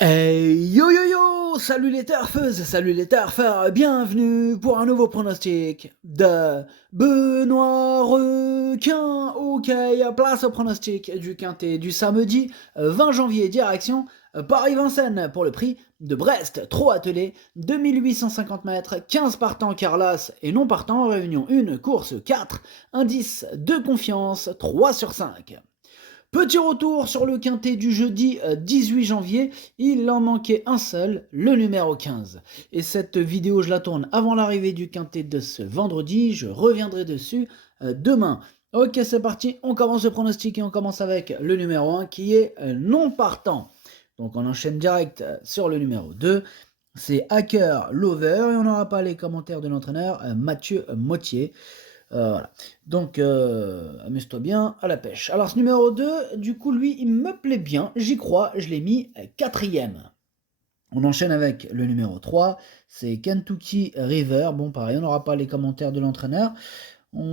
Yo yo yo! Salut les turfeuses, salut les turfeurs, bienvenue pour un nouveau pronostic de Benoît Requin. Ok, place au pronostic du quintet du samedi 20 janvier, direction Paris-Vincennes pour le prix de Brest. Trop attelé, 2850 mètres, 15 partants Carlas et non partants, réunion 1, course 4, indice de confiance 3 sur 5. Petit retour sur le quintet du jeudi 18 janvier, il en manquait un seul, le numéro 15. Et cette vidéo, je la tourne avant l'arrivée du quintet de ce vendredi, je reviendrai dessus demain. Ok, c'est parti, on commence le pronostic et on commence avec le numéro 1 qui est non partant. Donc on enchaîne direct sur le numéro 2, c'est Hacker Lover et on n'aura pas les commentaires de l'entraîneur Mathieu Mottier. Voilà. Donc, amuse-toi bien à la pêche. Alors, ce numéro 2, du coup, lui, il me plaît bien. J'y crois. Je l'ai mis quatrième. On enchaîne avec le numéro 3. C'est Kentucky River. Bon, pareil, on n'aura pas les commentaires de l'entraîneur. Voilà,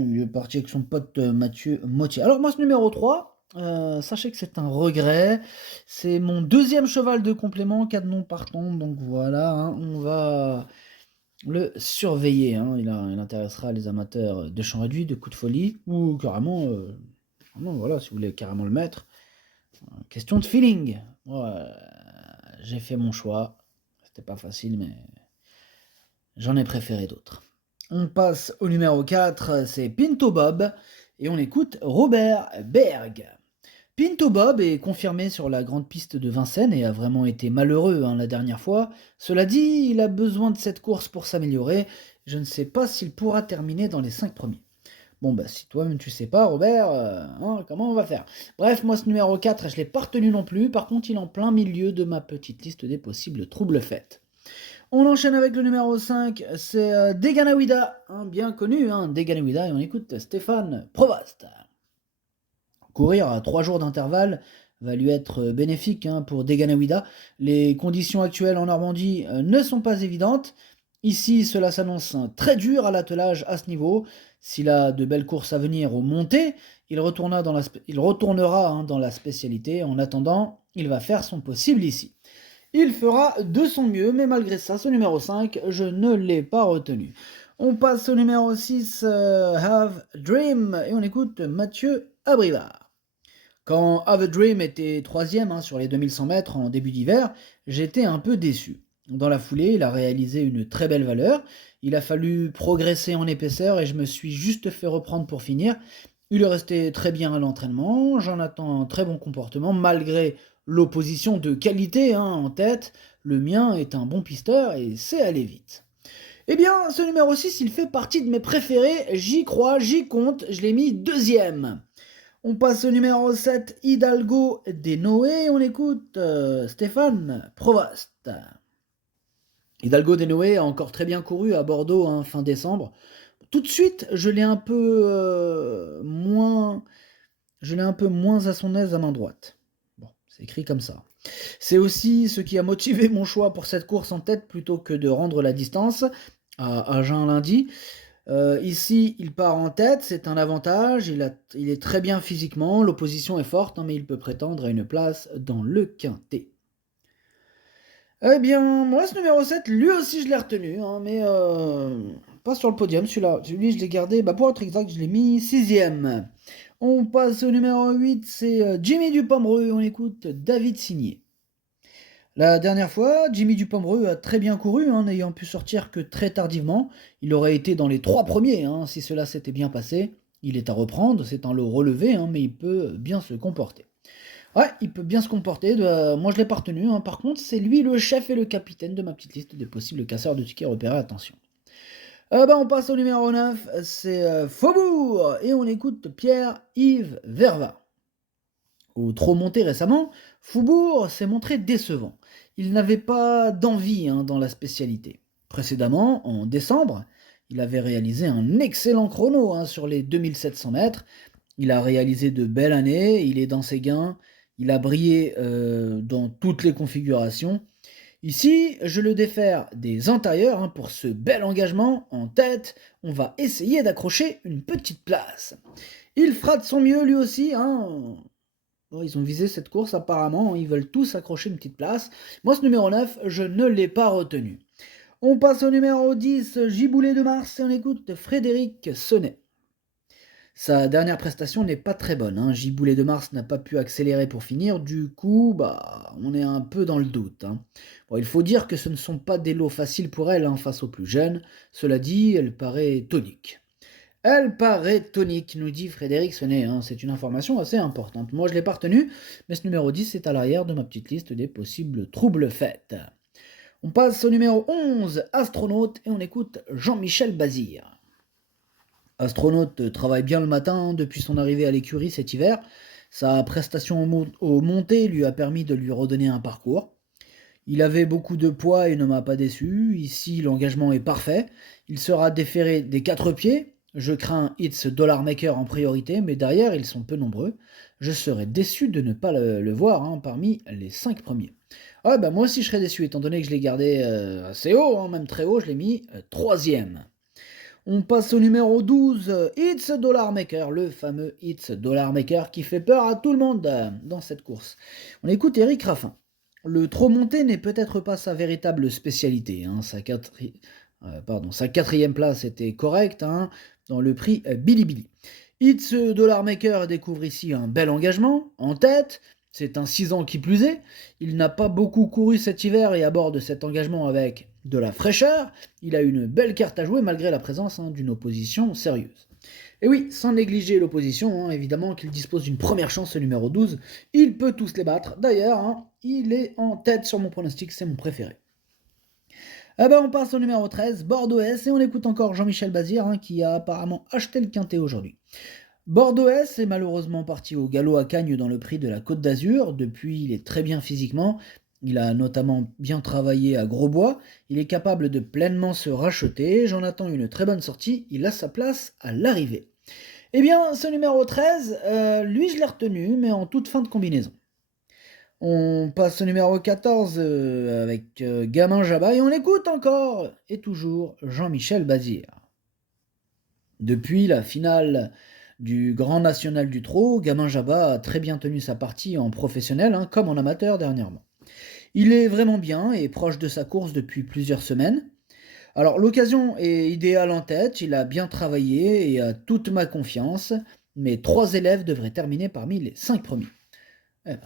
il est parti avec son pote Mathieu Mottier. Alors, moi, ce numéro 3, sachez que c'est un regret. C'est mon deuxième cheval de complément, 4 noms partants. Donc, voilà, hein, on va le surveiller, hein. Il intéressera les amateurs de champ réduit, de coups de folie, ou carrément, voilà, si vous voulez carrément le mettre. Question de feeling. Ouais, j'ai fait mon choix. C'était pas facile, mais j'en ai préféré d'autres. On passe au numéro 4, c'est Pinto Bob, et on écoute Robert Berg. Pinto Bob est confirmé sur la grande piste de Vincennes et a vraiment été malheureux la dernière fois. Cela dit, il a besoin de cette course pour s'améliorer. Je ne sais pas s'il pourra terminer dans les 5 premiers. Bon bah si toi-même tu sais pas Robert, comment on va faire? Bref, moi ce numéro 4, je l'ai pas retenu non plus, par contre il est en plein milieu de ma petite liste des possibles troubles faits. On enchaîne avec le numéro 5, c'est Deganawida, bien connu, Deganawida, et on écoute Stéphane Provost. Courir à 3 jours d'intervalle va lui être bénéfique pour Deganawida. Les conditions actuelles en Normandie ne sont pas évidentes. Ici, cela s'annonce très dur à l'attelage à ce niveau. S'il a de belles courses à venir aux montées, il retournera dans la spécialité. En attendant, il va faire son possible ici. Il fera de son mieux, mais malgré ça, ce numéro 5, je ne l'ai pas retenu. On passe au numéro 6, Have a Dream, et on écoute Mathieu Abrivard. Quand Have a Dream était troisième sur les 2100 mètres en début d'hiver, j'étais un peu déçu. Dans la foulée, il a réalisé une très belle valeur. Il a fallu progresser en épaisseur et je me suis juste fait reprendre pour finir. Il est resté très bien à l'entraînement. J'en attends un très bon comportement malgré l'opposition de qualité en tête. Le mien est un bon pisteur et c'est aller vite. Eh bien, ce numéro 6, il fait partie de mes préférés. J'y crois, j'y compte. Je l'ai mis deuxième. On passe au numéro 7, Hidalgo des Noé. On écoute Stéphane Provost. Hidalgo des Noé a encore très bien couru à Bordeaux fin décembre. Tout de suite, je l'ai un peu moins à son aise à main droite. Bon, c'est écrit comme ça. C'est aussi ce qui a motivé mon choix pour cette course en tête plutôt que de rendre la distance à Agen lundi. Ici, il part en tête, c'est un avantage, il est très bien physiquement, l'opposition est forte, mais il peut prétendre à une place dans le quintet. Eh bien, moi, ce numéro 7, lui aussi, je l'ai retenu, mais pas sur le podium, celui-là. Celui, je l'ai gardé, pour être exact, je l'ai mis sixième. On passe au numéro 8, c'est Jimmy Dupombreux, on écoute David Signé. La dernière fois, Jimmy Dupombreux a très bien couru, n'ayant pu sortir que très tardivement. Il aurait été dans les 3 premiers si cela s'était bien passé. Il est à reprendre, c'est un lot relevé, mais il peut bien se comporter. Ouais, il peut bien se comporter. Moi, je l'ai pas retenu. Par contre, c'est lui le chef et le capitaine de ma petite liste des possibles casseurs de tickets repérés. Attention. On passe au numéro 9. C'est Faubourg. Et on écoute Pierre-Yves Verva. Au trop monté récemment, Faubourg s'est montré décevant. Il n'avait pas d'envie dans la spécialité. Précédemment, en décembre, il avait réalisé un excellent chrono sur les 2700 mètres. Il a réalisé de belles années, il est dans ses gains, il a brillé dans toutes les configurations. Ici, je le défère des antérieurs pour ce bel engagement en tête. On va essayer d'accrocher une petite place. Il fera de son mieux lui aussi. Oh, ils ont visé cette course apparemment, ils veulent tous accrocher une petite place. Moi, ce numéro 9, je ne l'ai pas retenu. On passe au numéro 10, Giboulet de Mars, et on écoute Frédéric Sonnet. Sa dernière prestation n'est pas très bonne, hein. Giboulet de Mars n'a pas pu accélérer pour finir, du coup, on est un peu dans le doute, hein. Bon, il faut dire que ce ne sont pas des lots faciles pour elle, hein, face aux plus jeunes. Cela dit, elle paraît tonique. Elle paraît tonique, nous dit Frédéric Sonnet, hein. C'est une information assez importante. Moi, je ne l'ai pas retenu, mais ce numéro 10 est à l'arrière de ma petite liste des possibles troubles faits. On passe au numéro 11, Astronaute, et on écoute Jean-Michel Bazir. Astronaute travaille bien le matin depuis son arrivée à l'écurie cet hiver. Sa prestation aux montées lui a permis de lui redonner un parcours. Il avait beaucoup de poids et ne m'a pas déçu. Ici, l'engagement est parfait. Il sera déféré des 4 pieds. Je crains It's Dollar Maker en priorité, mais derrière, ils sont peu nombreux. Je serais déçu de ne pas le voir, hein, parmi les 5 premiers. Ouais, moi aussi je serais déçu, étant donné que je l'ai gardé assez haut, hein, même très haut, je l'ai mis 3e. On passe au numéro 12, It's Dollar Maker, le fameux It's Dollar Maker qui fait peur à tout le monde dans cette course. On écoute Eric Raffin. Le trop monté n'est peut-être pas sa véritable spécialité, hein. Sa 4e place était correcte, hein, dans le prix Bilibili. It's Dollar Maker découvre ici un bel engagement, en tête. C'est un 6 ans qui plus est. Il n'a pas beaucoup couru cet hiver et aborde cet engagement avec de la fraîcheur. Il a une belle carte à jouer malgré la présence, hein, d'une opposition sérieuse. Et oui, sans négliger l'opposition, hein, évidemment qu'il dispose d'une première chance, ce numéro 12. Il peut tous les battre. D'ailleurs, hein, il est en tête sur mon pronostic, c'est mon préféré. On passe au numéro 13, Bordeaux S, et on écoute encore Jean-Michel Bazir, hein, qui a apparemment acheté le quintet aujourd'hui. Bordeaux S est malheureusement parti au galop à Cagnes dans le prix de la Côte d'Azur. Depuis, il est très bien physiquement. Il a notamment bien travaillé à Grosbois. Il est capable de pleinement se racheter. J'en attends une très bonne sortie. Il a sa place à l'arrivée. Eh bien, ce numéro 13, lui, je l'ai retenu, mais en toute fin de combinaison. On passe au numéro 14 avec Gamin Jabba et on écoute encore et toujours Jean-Michel Bazir. Depuis la finale du Grand National du Trot, Gamin Jabba a très bien tenu sa partie en professionnel, hein, comme en amateur dernièrement. Il est vraiment bien et proche de sa course depuis plusieurs semaines. Alors l'occasion est idéale en tête, il a bien travaillé et a toute ma confiance. Mes 3 élèves devraient terminer parmi les 5 premiers.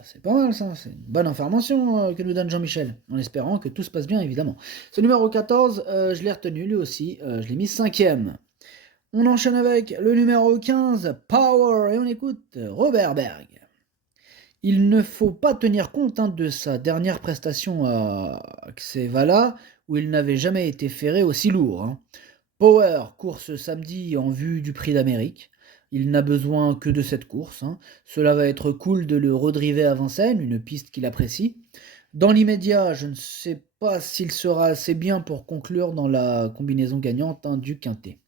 C'est pas mal ça, c'est une bonne information que nous donne Jean-Michel, en espérant que tout se passe bien évidemment. Ce numéro 14, je l'ai retenu lui aussi, je l'ai mis 5e. On enchaîne avec le numéro 15, Power, et on écoute Robert Berg. Il ne faut pas tenir compte, hein, de sa dernière prestation à Xevala, où il n'avait jamais été ferré aussi lourd, hein. Power court ce samedi en vue du Prix d'Amérique. Il n'a besoin que de cette course, hein. Cela va être cool de le redriver à Vincennes, une piste qu'il apprécie. Dans l'immédiat, je ne sais pas s'il sera assez bien pour conclure dans la combinaison gagnante, hein, du quintet.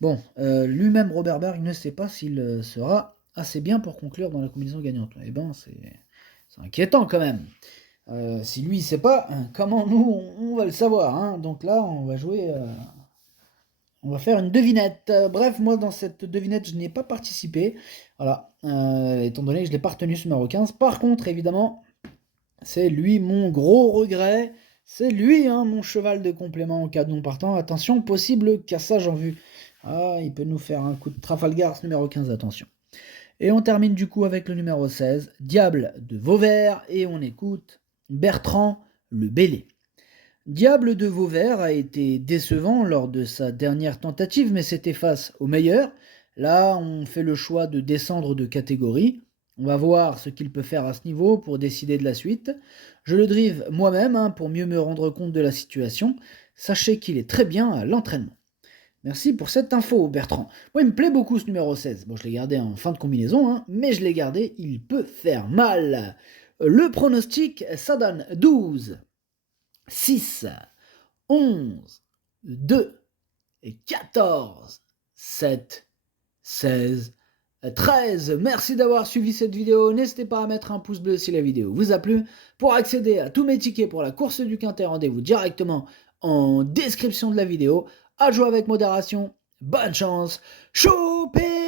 Bon, lui-même Robert Berg ne sait pas s'il sera assez bien pour conclure dans la combinaison gagnante. C'est inquiétant quand même. Si lui il sait pas, comment nous on va le savoir, hein. Donc là on va jouer, on va faire une devinette. Bref, moi dans cette devinette je n'ai pas participé. Voilà, étant donné que je l'ai pas retenu ce numéro 15. Par contre évidemment, c'est lui mon gros regret. C'est lui, hein, mon cheval de complément en cas de non partant. Attention, possible cassage en vue. Ah, il peut nous faire un coup de Trafalgar, ce numéro 15, attention. Et on termine du coup avec le numéro 16, Diable de Vauvert, et on écoute Bertrand Le Bellay. Diable de Vauvert a été décevant lors de sa dernière tentative, mais c'était face au meilleur. Là, on fait le choix de descendre de catégorie. On va voir ce qu'il peut faire à ce niveau pour décider de la suite. Je le drive moi-même, hein, pour mieux me rendre compte de la situation. Sachez qu'il est très bien à l'entraînement. Merci pour cette info, Bertrand. Moi, il me plaît beaucoup ce numéro 16. Bon, je l'ai gardé en fin de combinaison, hein, mais je l'ai gardé, il peut faire mal. Le pronostic, ça donne 12, 6, 11, 2, 14, 7, 16, 13. Merci d'avoir suivi cette vidéo. N'hésitez pas à mettre un pouce bleu si la vidéo vous a plu. Pour accéder à tous mes tickets pour la course du quintet, rendez-vous directement en description de la vidéo. À jouer avec modération. Bonne chance. Choupi!